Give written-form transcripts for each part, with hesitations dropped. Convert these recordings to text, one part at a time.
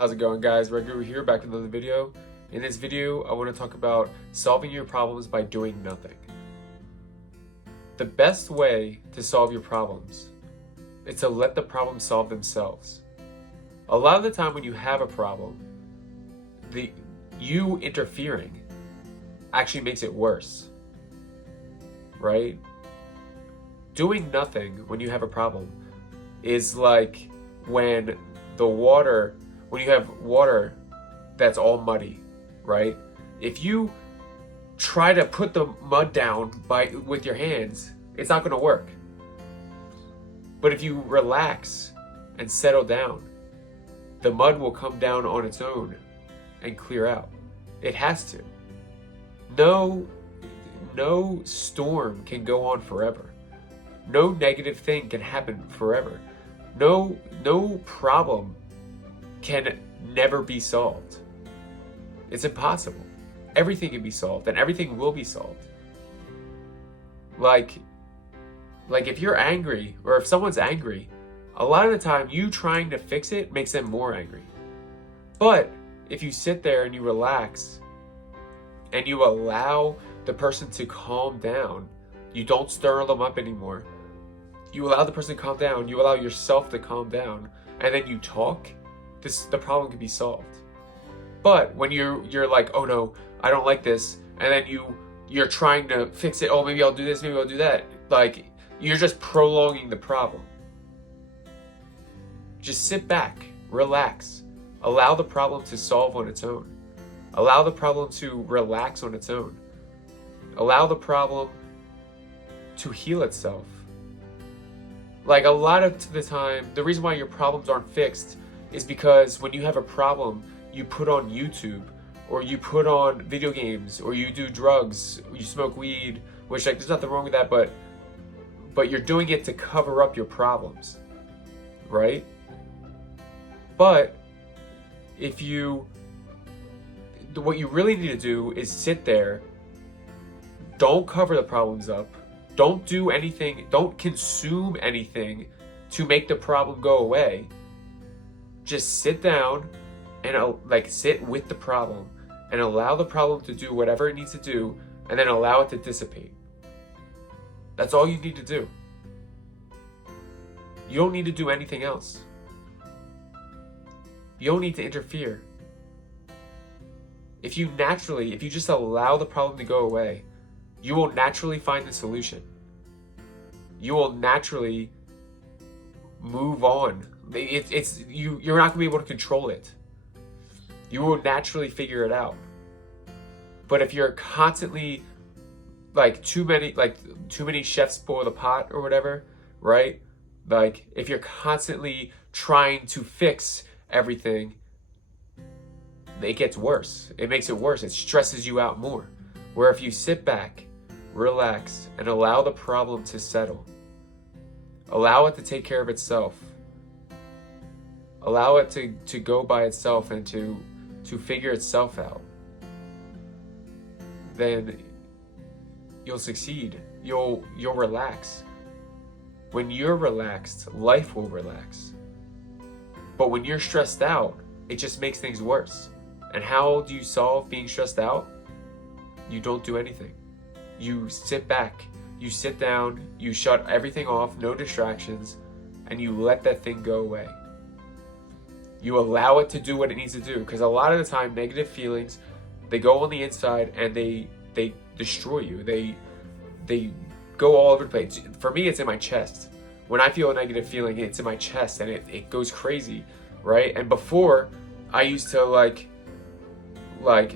How's it going, guys? Reguru here, back with another video. In this video, I want to talk about solving your problems by doing nothing. The best way to solve your problems is to let the problem solve themselves. A lot of the time when you have a problem, you interfering actually makes it worse, right? Doing nothing when you have a problem is like when you have water that's all muddy, right? If you try to put the mud down with your hands, it's not going to work. But if you relax and settle down, the mud will come down on its own and clear out. It has to. No storm can go on forever. No negative thing can happen forever. No problem can never be solved. It's impossible. Everything can be solved, and everything will be solved. Like if you're angry, or if someone's angry, a lot of the time you trying to fix it makes them more angry. But if you sit there and you relax and you allow the person to calm down, you don't stir them up anymore. You allow the person to calm down, you allow yourself to calm down, and then you talk, the problem can be solved. But when you're like, oh no, I don't like this, and then you're trying to fix it, oh maybe I'll do this, maybe I'll do that, like you're just prolonging the problem. Just sit back, relax, allow the problem to solve on its own. Allow the problem to relax on its own. Allow the problem to heal itself. Like a lot of the time, the reason why your problems aren't fixed is because when you have a problem, you put on YouTube, or you put on video games, or you do drugs, or you smoke weed, which like there's nothing wrong with that, but you're doing it to cover up your problems, right? But what you really need to do is sit there, don't cover the problems up, don't do anything, don't consume anything to make the problem go away. Just sit down and sit with the problem and allow the problem to do whatever it needs to do, and then allow it to dissipate. That's all you need to do. You don't need to do anything else. You don't need to interfere. If you just allow the problem to go away, you will naturally find the solution. You will naturally move on. You're not gonna be able to control it. You will naturally figure it out. But if you're constantly too many chefs spoil the pot or whatever, right? Like if you're constantly trying to fix everything, it gets worse. It makes it worse. It stresses you out more. Where if you sit back, relax, and allow the problem to settle, allow it to take care of itself, allow it to go by itself and to figure itself out, then you'll succeed. You'll relax. When you're relaxed, life will relax. But when you're stressed out, it just makes things worse. And how do you solve being stressed out? You don't do anything. You sit back, you sit down, you shut everything off, no distractions, and you let that thing go away. You allow it to do what it needs to do, because a lot of the time negative feelings, they go on the inside and they destroy you. They go all over the place. For me, it's in my chest. When I feel a negative feeling, it's in my chest and it goes crazy, right? And before, I used to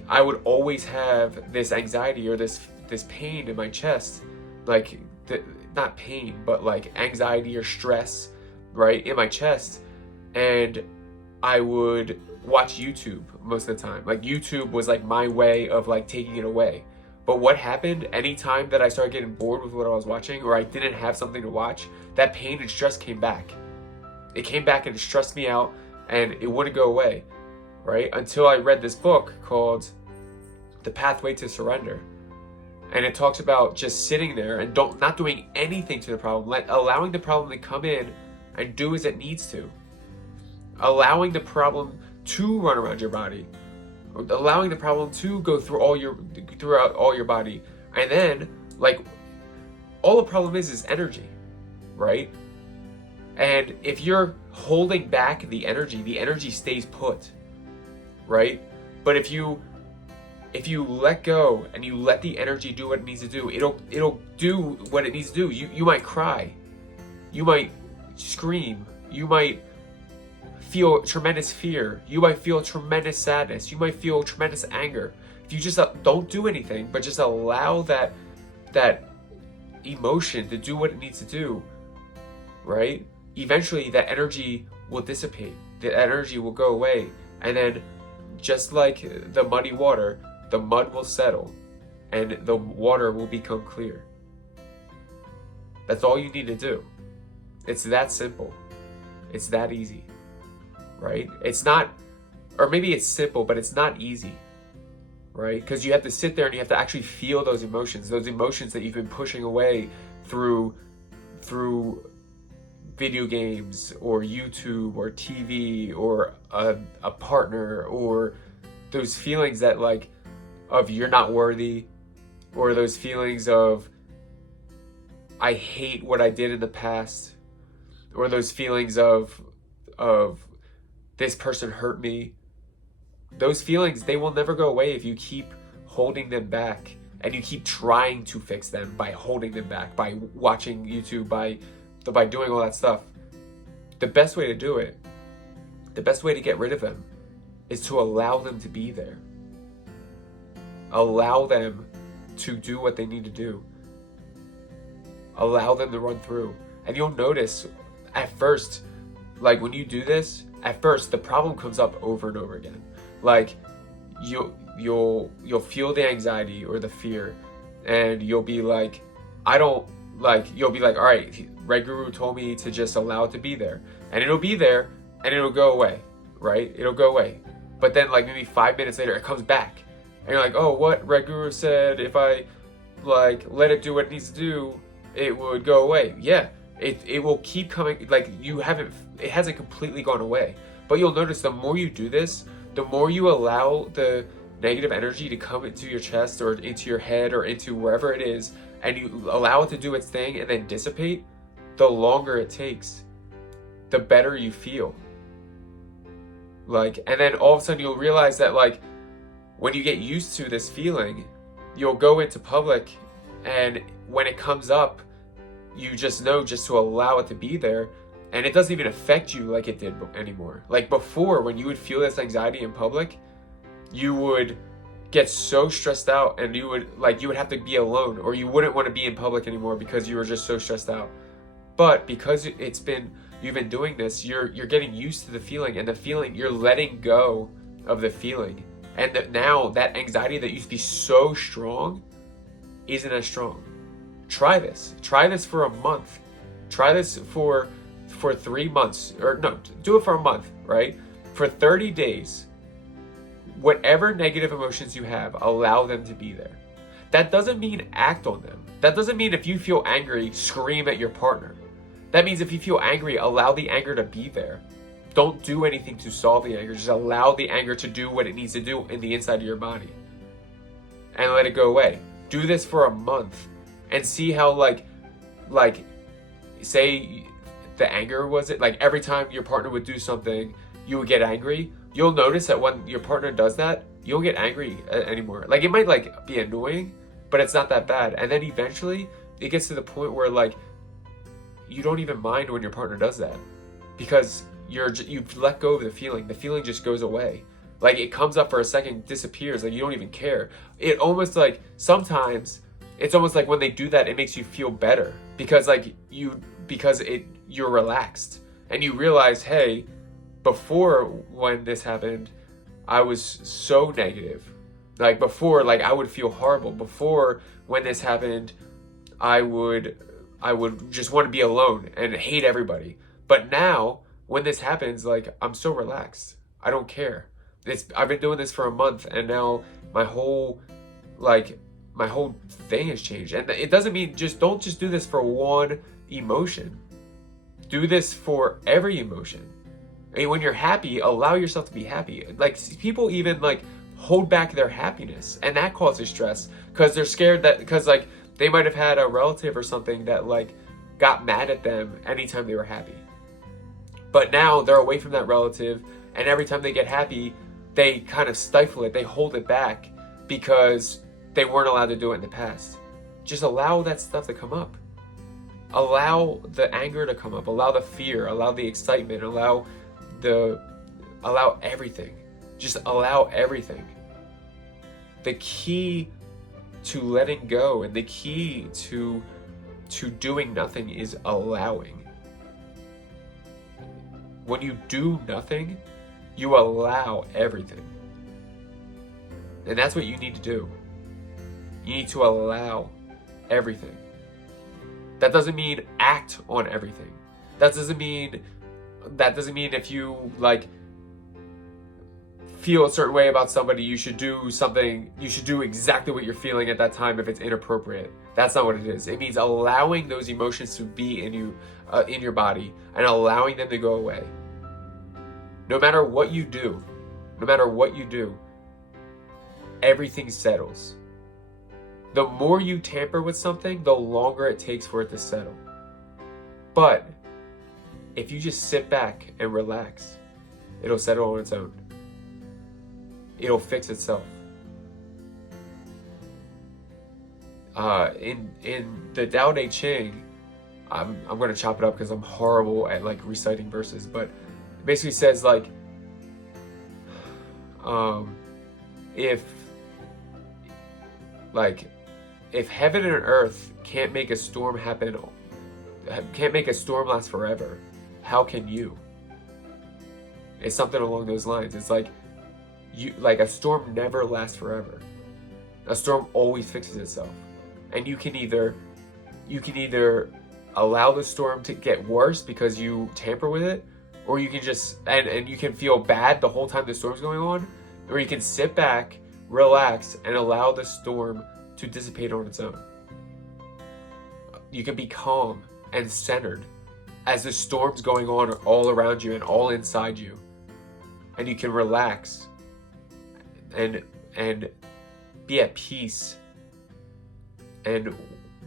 I would always have this anxiety or this pain in my chest, not pain, but like anxiety or stress, right, in my chest. And I would watch YouTube most of the time. Like YouTube was like my way of like taking it away. But what happened anytime that I started getting bored with what I was watching, or I didn't have something to watch, that pain and stress came back. It came back and it stressed me out and it wouldn't go away, right? Until I read this book called The Pathway to Surrender. And it talks about just sitting there and not doing anything to the problem, allowing the problem to come in and do as it needs to. Allowing the problem to run around your body, allowing the problem to go throughout all your body. And then, like, all the problem is energy, right? And if you're holding back the energy stays put, right? But if you let go and you let the energy do what it needs to do, it'll do what it needs to do. You might cry, you might scream, you might feel tremendous fear, you might feel tremendous sadness, you might feel tremendous anger. If you just don't do anything, but just allow that emotion to do what it needs to do, right? Eventually that energy will dissipate, the energy will go away, and then just like the muddy water, the mud will settle and the water will become clear. That's all you need to do. It's that simple. It's that easy, right? It's not, or maybe it's simple, but it's not easy, right? Because you have to sit there and you have to actually feel those emotions that you've been pushing away through video games or YouTube or TV or a partner, or those feelings that like of you're not worthy, or those feelings of I hate what I did in the past, or those feelings of this person hurt me. Those feelings, they will never go away if you keep holding them back and you keep trying to fix them by holding them back, by watching YouTube, by doing all that stuff. The best way to do it, the best way to get rid of them, is to allow them to be there. Allow them to do what they need to do. Allow them to run through. And you'll notice at first, like when you do this, at first the problem comes up over and over again. Like you'll feel the anxiety or the fear, and you'll be like, you'll be like, all right, Red Guru told me to just allow it to be there. And it'll be there and it'll go away, right? It'll go away. But then like maybe 5 minutes later, it comes back. And you're like, oh, what Red Guru said, if I like let it do what it needs to do, it would go away. Yeah, it will keep coming. Like it hasn't completely gone away. But you'll notice the more you do this, the more you allow the negative energy to come into your chest or into your head or into wherever it is, and you allow it to do its thing and then dissipate, the longer it takes, the better you feel. Like, and then all of a sudden you'll realize that like when you get used to this feeling, you'll go into public, and when it comes up, you just know just to allow it to be there, and it doesn't even affect you like it did anymore. Like before, when you would feel this anxiety in public, you would get so stressed out, and you would have to be alone, or you wouldn't want to be in public anymore because you were just so stressed out. But because you've been doing this, you're getting used to the feeling, and the feeling, you're letting go of the feeling. And now that anxiety that used to be so strong isn't as strong. Try this. Try this for a month. Try this for 3 months. Or no, do it for a month, right? For 30 days. Whatever negative emotions you have, allow them to be there. That doesn't mean act on them. That doesn't mean if you feel angry, scream at your partner. That means if you feel angry, allow the anger to be there. Don't do anything to solve the anger. Just allow the anger to do what it needs to do in the inside of your body. And let it go away. Do this for a month and see how like say the anger was it like every time your partner would do something, you would get angry. You'll notice that when your partner does that, you don't get angry anymore. Like it might like be annoying, but it's not that bad. And then eventually it gets to the point where like you don't even mind when your partner does that, because you've let go of the feeling. The feeling just goes away. Like it comes up for a second, disappears, like you don't even care. It almost like sometimes it's almost like when they do that, it makes you feel better because you're relaxed and you realize, hey, before when this happened, I was so negative. Like before, like I would feel horrible. Before when this happened, I would just want to be alone and hate everybody. But now when this happens, like I'm so relaxed. I don't care. I've been doing this for a month, and now my whole thing has changed. And it doesn't mean don't just do this for one emotion. Do this for every emotion. And when you're happy, allow yourself to be happy. Like, people even like hold back their happiness, and that causes stress because they're scared that, because like they might have had a relative or something that like got mad at them anytime they were happy. But now they're away from that relative, and every time they get happy, they kind of stifle it. They hold it back because they weren't allowed to do it in the past. Just allow that stuff to come up. Allow the anger to come up. Allow the fear. Allow the excitement. Allow everything. Just allow everything. The key to letting go and the key to doing nothing is allowing. When you do nothing, you allow everything. And that's what you need to do. You need to allow everything. That doesn't mean act on everything. That doesn't mean if you like feel a certain way about somebody, you should do something, you should do exactly what you're feeling at that time if it's inappropriate. That's not what it is. It means allowing those emotions to be in you, in your body, and allowing them to go away. No matter what you do, everything settles. The more you tamper with something, the longer it takes for it to settle. But if you just sit back and relax, it'll settle on its own. It'll fix itself. In the Tao Te Ching, I'm going to chop it up because I'm horrible at like reciting verses, but it basically says like, if heaven and earth can't make a storm happen, can't make a storm last forever, how can you? It's something along those lines. It's like a storm never lasts forever. A storm always fixes itself. And you can either allow the storm to get worse because you tamper with it, or you can just and you can feel bad the whole time the storm's going on, or you can sit back, relax, and allow the storm to dissipate on its own. You can be calm and centered as the storm's going on all around you and all inside you. And you can relax and be at peace. And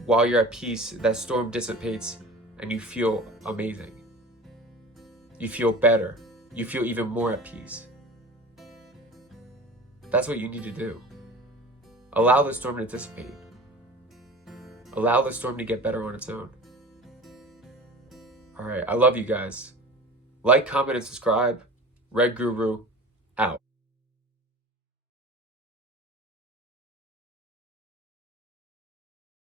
while you're at peace, that storm dissipates and you feel amazing. You feel better. You feel even more at peace. That's what you need to do. Allow the storm to dissipate. Allow the storm to get better on its own. All right, I love you guys. Like, comment, and subscribe. Red Guru.